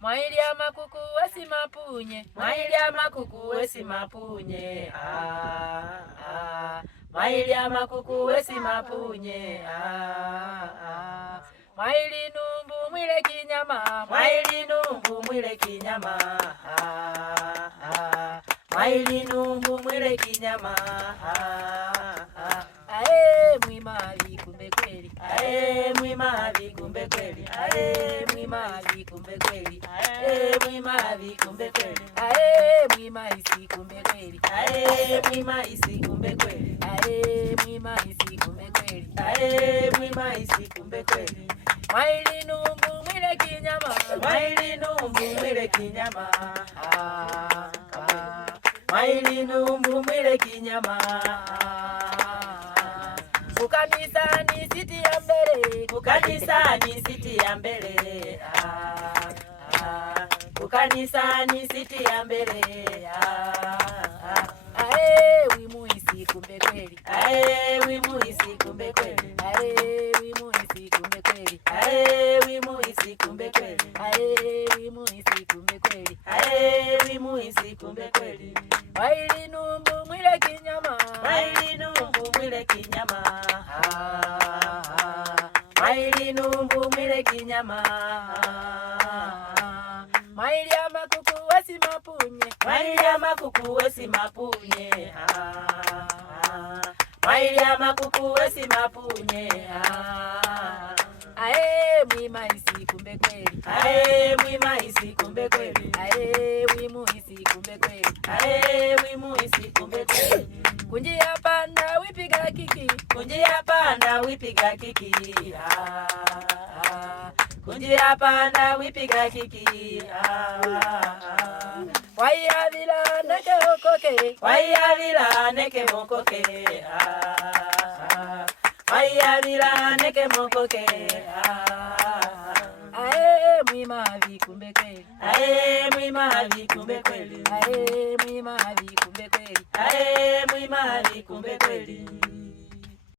Mwailya makuku wesi mapunye, Mwailya makuku wesi mapunye, Mwailya makuku wesi mapunye, Mwaili numbu mwile kinyama, Mwaili numbu mwile kinyama, Mwaili numbu mwile kinyama, ae mwimavi kumbe kweli, ae mwimavi kumbe kweli, ae mwimavi kumbe kweli, ae mwimavi kumbe kweli, ae mwimaisi kumbe kweli, ae mwimaisi kumbe kweli, ae mwimaisi kumbe kweli, ae mwimaisi kumbe kweli. Mwaili numbu mwile kinyama, Mwaili numbu mwile kinyama, Mwaili numbu mwile kinyama, kukanisani siti ya mbele, kukanisani siti ya mbele, kukanisani siti ya mbele, ae wimuisi kumbe kweli, ae wimuisi kumbe kweli, ae wimuisi kumbe kweli, ae wimuisi kumbe kweli, ae wimuisi kumbe kweli, ae wimuisi kumbe kweli. Mwaili numbu mwile kinyama, Mwaili numbu mwile kinyama, Mwaili numbu mwile kinyama, Mwailya makuku wesi mapunye, Mwailya makuku wesi mapunye, Mwailya makuku wesi mapunye, ae mwimaisi kumbe kweli, ae mwimaisi kumbe kweli, ae wimuisi kumbe kweli, ae wimuisi kumbe kweli. kunjia panda wipiga kiki, Kunjia panda wipiga kiki, kunjia panda wipiga kiki, waiyavila neke okoke, waiyavila neke mokoke, waiyavila neke mokoke, ae mwimavi kumbe kweli, ae mwimavi kumbe kweli, ae mwimavi kumbe kweli, ae mwimavi kumbe kweli.